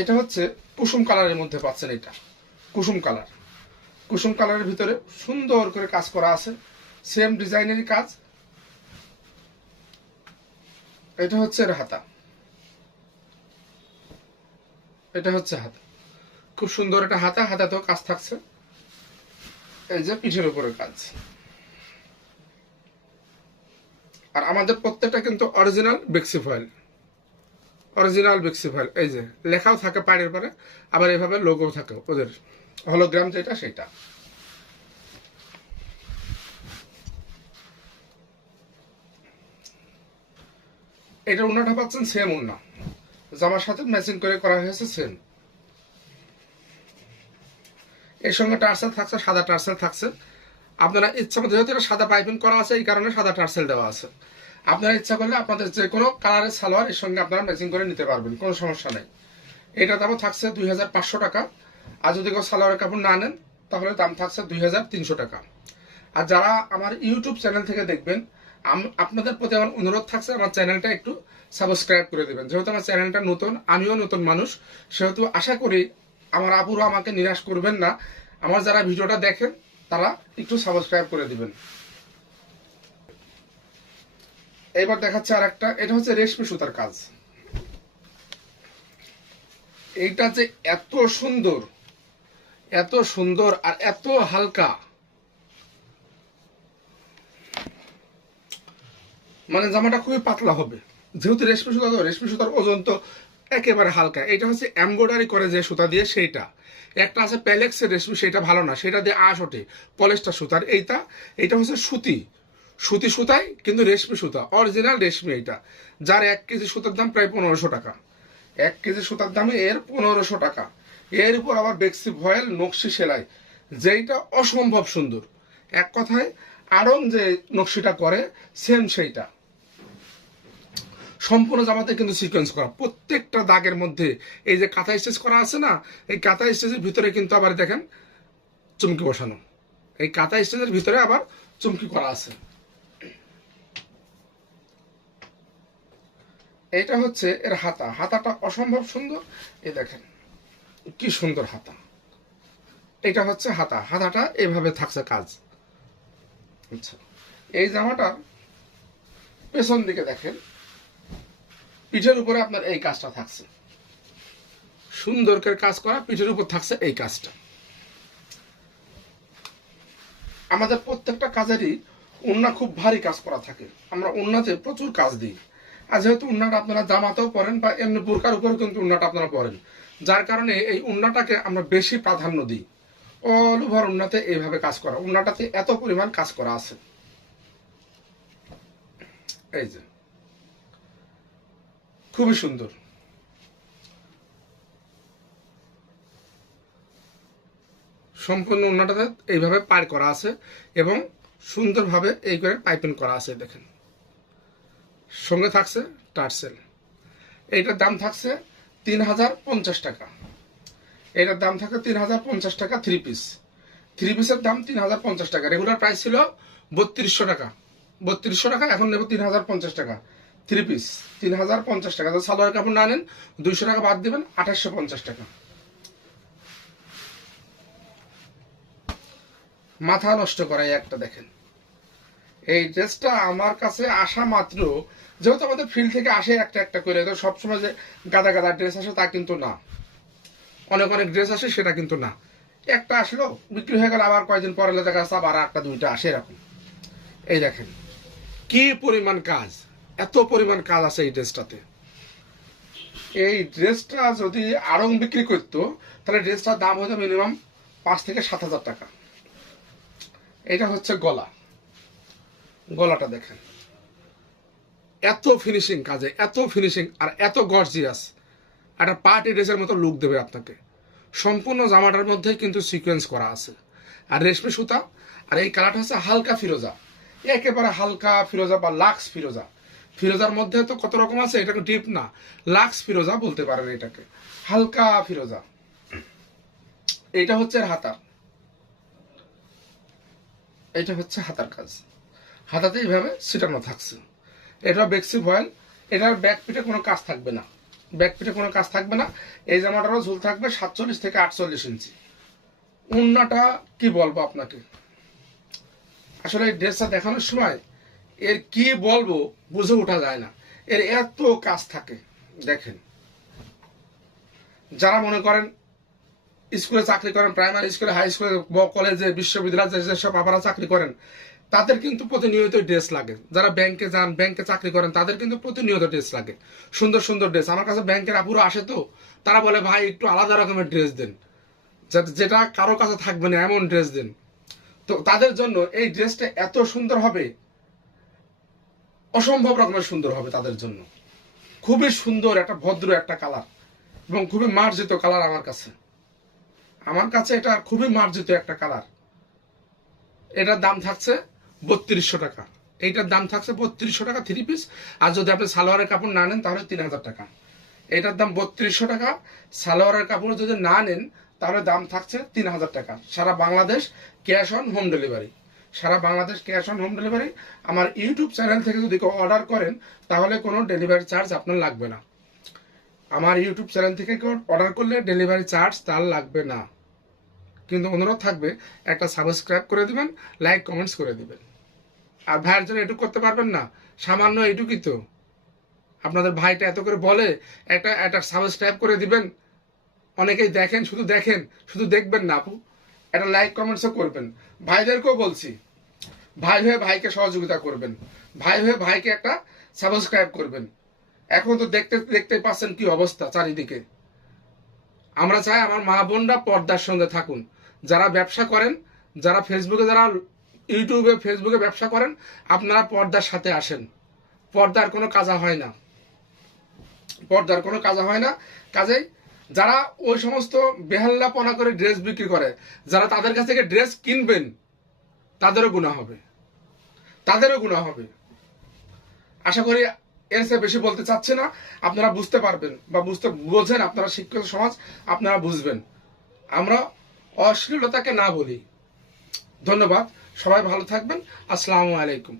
এটা হচ্ছে কুসুম কালারের মধ্যে পাচ্ছেন। এটা কুসুম কালার, কুসুম কালারের ভিতরে সুন্দর করে কাজ করা আছে, সেম ডিজাইনেরই কাজ। এটা হচ্ছে এর হাতা, এটা হচ্ছে হাতা, খুব সুন্দর একটা হাতা, হাতাতেও কাজ থাকছে। এই যে পিঠের উপরে কাজ। আর আমাদের প্রত্যেকটা কিন্তু অরিজিনাল বেক্সি ফয়েল, অরিজিনাল বেক্সি ফয়েল। এই যে লেখাও থাকে পাড়ের পরে, আবার এভাবে লোগো থাকে ওদের, হলোগ্রাম যেটা সেটা। এটা উন্নাটা পাচ্ছেন সেম উন্না, জামার সাথে ম্যাচিং করে করা হয়েছে সেম। এর সঙ্গে টার্সেল থাকছে, সাদা টার্সেল থাকছে। আপনারা ইচ্ছা মতো, যেহেতু এটা সাদা পাইপিং করা আছে এই কারণে সাদা টার্সেল দেওয়া আছে। আপনারা ইচ্ছা করলে আপনাদের যে কোনো কালারের সালোয়ার এর সঙ্গে আপনারা ম্যাচিং করে নিতে পারবেন, কোনো সমস্যা নেই। এটা দামও থাকছে 2500 টাকা। আর যদি কেউ সালোয়ারের কাপড় না নেন তাহলে দাম থাকছে 2300 টাকা। আর যারা আমার ইউটিউব চ্যানেল থেকে দেখবেন, আপনাদের প্রতি আমার অনুরোধ থাকছে আমার চ্যানেলটা একটু সাবস্ক্রাইব করে দেবেন। যেহেতু আমার চ্যানেলটা নতুন, আমিও নতুন মানুষ, সেহেতু আশা করি আমার আপুরা আমাকে নিরাশ করবেন না। আমার যারা ভিডিওটা দেখেন তারা একটু সাবস্ক্রাইব করে দিবেন। এবার দেখাচ্ছে আর একটা, এটা হচ্ছে রেশমি সুতার কাজ। এইটা যে এত সুন্দর, এত সুন্দর আর এত হালকা, মানে জামাটা খুবই পাতলা হবে। যেহেতু রেশমি সুতা, তো রেশমি সুতার ওজন তো একেবারে হালকা। এটা হচ্ছে এমব্রয়ডারি করে যে সুতা দিয়ে সেইটা। একটা আছে প্যালেক্সের রেশমি, সেটা ভালো না, সেটা দিয়ে আঁশ ওঠে, পলিস্টার সুতার। এইটা হচ্ছে সুতি, সুতি সুতায় কিন্তু রেশমি সুতা, অরিজিনাল রেশমি। এইটা যার 1 কেজি সুতার দাম প্রায় 1500 টাকা। 1 কেজি সুতার দামে এর 1500 টাকা। এর উপর আবার বেক্সি ভয়েল নকশি সেলাই, যেইটা অসম্ভব সুন্দর। এক কথায় আড়ং যে নকশিটা করে সেম সেইটা। সম্পূর্ণ জামাতে কিন্তু সিকোয়েন্স করা, প্রত্যেকটা দাগের মধ্যে এই যে কাঁথা স্টিচ করা আছে না, এই কাঁথা স্টিচের ভিতরে কিন্তু আবার দেখেন চুমকি বসানো, এই কাঁথা স্টিচের ভিতরে আবার চুমকি করা আছে। এটা হচ্ছে এর হাতা, হাতাটা অসম্ভব সুন্দর। এই দেখেন কি সুন্দর হাতা। এটা হচ্ছে হাতা, হাতাটা এভাবে থাকছে কাজ। আচ্ছা, এই জামাটা পেছন দিকে দেখেন, পিঠের উপরে আপনার এই কাজটা থাকছে, সুন্দর করে কাজ করা, পিঠের উপর থাকছে এই কাজটা। আমাদের প্রত্যেকটা কাজেরই ওড়না খুব ভারী কাজ করা থাকে, আমরা ওড়নাতে প্রচুর কাজ দিই। আর যেহেতু ওড়নাটা আপনারা জামাতেও পরেন বা এমনি বোরকার উপরেও কিন্তু ওড়নাটা আপনারা পরেন, যার কারণে এই ওড়নাটাকে আমরা বেশি প্রাধান্য দিই। অল ওভার ওড়নাতে এইভাবে কাজ করা, ওড়নাটাতে এত পরিমাণ কাজ করা আছে। এই যে খুবই সুন্দর, সম্পূর্ণ ওড়নাটাতে এইভাবে পার করা আছে এবং সুন্দরভাবে এই করে পাইপিং করা আছে। দেখেন সঙ্গে থাকছে টার্সেল। এইটার দাম থাকছে 3050 টাকা। এটার দাম থাকে 3050 টাকা। থ্রি পিস, থ্রি পিসের দাম 3050 টাকা। রেগুলার প্রাইস ছিল 3200 টাকা, 3200 টাকা, এখন নেব 3050 টাকা। থ্রি পিস 3050 টাকা। যদি সালোয়ার কাপড় না নেন 200 টাকা বাদ দেবেন, 2850 টাকা। মাথা নষ্ট করা একটা দেখেন, এই ড্রেসটা আমার কাছে আসা মাত্র, যেহেতু আমাদের ফিল্ড থেকে আসে একটা একটা করে, তো সবসময় যে গাদা গাদা ড্রেস আসে তা কিন্তু না, অনেক অনেক ড্রেস আসে সেটা কিন্তু না। একটা আসলো বিক্রি হয়ে গেল, আবার কয়েকদিন পরে দেখা যাচ্ছে আবার একটা দুইটা আসে এরকম। এই দেখেন কি পরিমাণ কাজ, এত পরিমাণ কাজ আছে এই ড্রেসটাতে। এই ড্রেসটা যদি আড়ং বিক্রি করতো তাহলে ড্রেসটার দাম হতো মিনিমাম 5 থেকে 7 হাজার টাকা। এটা হচ্ছে গলা, গলাটা দেখেন এত ফিনিশিং কাজে, এত ফিনিশিং আর এত গর্জিয়াস, একটা পার্টি ড্রেসের মতো লুক দেবে আপনাকে। সম্পূর্ণ জামাটার মধ্যে কিন্তু সিকোয়েন্স করা আছে আর রেশমি সুতা। আর এই কালারটা হচ্ছে হালকা ফিরোজা, একেবারে হালকা ফিরোজা বা লাক্স ফিরোজা। ফিরোজার মধ্যে তো কত রকম আছে, এটাকে ডিপ না, লাক্স ফিরোজা বলতে পারেন এটাকে, হালকা ফিরোজা। এইটা হচ্ছে হাতা, এটা হচ্ছে হাতার কাজ, হাতাতে এইভাবে ছিটানো থাকছে। এটা বেক্সি ভয়েল, এটার ব্যাক পিঠে কোনো কাজ থাকবে না, ব্যাক পিঠে কোনো কাজ থাকবে না। এই জামাটারও ঝুল থাকবে 47 থেকে 48 ইঞ্চি। ওড়নাটা কি বলবো আপনাকে, আসলে এই ড্রেসটা দেখানোর সময় এর কি বলবো বুঝে ওঠা যায় না, এর এত কাজ থাকে। দেখেন, যারা মনে করেন স্কুলে চাকরি করেন, প্রাইমারি স্কুলে, হাই স্কুলে, কলেজে, বিশ্ববিদ্যালয়ে যেসব আপনারা চাকরি করেন, তাদের কিন্তু প্রতিনিয়ত ড্রেস লাগে। যারা ব্যাংকে যান, ব্যাংকে চাকরি করেন, তাদের কিন্তু প্রতিনিয়ত ড্রেস লাগে, সুন্দর সুন্দর ড্রেস। আমার কাছে ব্যাংকের আপুরা আসে, তো তারা বলে ভাই একটু আলাদা রকমের ড্রেস দেন, যেটা কারো কাছে থাকবে না, এমন ড্রেস দেন। তো তাদের জন্য এই ড্রেসটা এত সুন্দর হবে, অসম্ভব রকমের সুন্দর হবে তাদের জন্য। খুবই সুন্দর একটা ভদ্র একটা কালার এবং খুবই মার্জিত কালার। আমার কাছে এটা খুবই মার্জিত একটা কালার। এটার দাম থাকছে 3200 টাকা। এইটার দাম থাকছে 3200 টাকা 3 পিস। আর যদি আপনি সালোয়ারের কাপড় না নেন তাহলে 3000 টাকা। এটার দাম 3200 টাকা। সালোয়ারের কাপড় যদি না নেন তাহলে দাম থাকছে 3000 টাকা। সারা Bangladesh cash on home delivery. সারা Bangladesh cash on home delivery. আমার ইউটিউব চ্যানেল থেকে যদি কেউ অর্ডার করেন তাহলে কোনো ডেলিভারি চার্জ আপনার লাগবে না। আমার ইউটিউব চ্যানেল থেকে কেউ অর্ডার করলে ডেলিভারি চার্জ তার লাগবে না। কিন্তু অনুরোধ থাকবে একটা সাবস্ক্রাইব করে দিবেন, লাইক কমেন্টস করে দিবেন। আর ভাইয়ের জন্য এটুকু করতে পারবেন না, সামান্য এইটুকুই তো। আপনাদের ভাইটা এত করে বলে একটা সাবস্ক্রাইব করে দিবেন। অনেকেই দেখেন, শুধু দেখবেন না আপু, একটা লাইক কমেন্টসও করবেন। ভাইদেরকেও বলছি, ভাই হয়ে ভাইকে সহযোগিতা করবেন, ভাই হয়ে ভাইকে একটা সাবস্ক্রাইব করবেন। এখন তো দেখতে পাচ্ছেন কি অবস্থা চারিদিকে। আমরা চাই আমার মা বোনরা পর্দার সঙ্গে থাকুন। যারা ব্যবসা করেন, যারা ইউটিউবে ফেসবুকে ব্যবসা করেন, আপনারা পর্দার সাথে আসেন। পর্দার কোনো কাজা হয় না, পর্দার কোনো কাজা হয় না। কাজেই যারা ওই সমস্ত বেহাল্লাপনা করে ড্রেস বিক্রি করে, যারা তাদের কাছ থেকে ড্রেস কিনবেন, তাদেরও গুনাহ হবে। আশা করি এর চেয়ে বেশি বলতে চাচ্ছি না। আপনারা বুঝতে পারবেন বা বোঝেন, আপনারা শিক্ষিত সমাজ, আপনারা বুঝবেন। আমরা অশ্লীলতাকে না বলি। ধন্যবাদ, সবাই ভালো থাকবেন। আসসালামু আলাইকুম।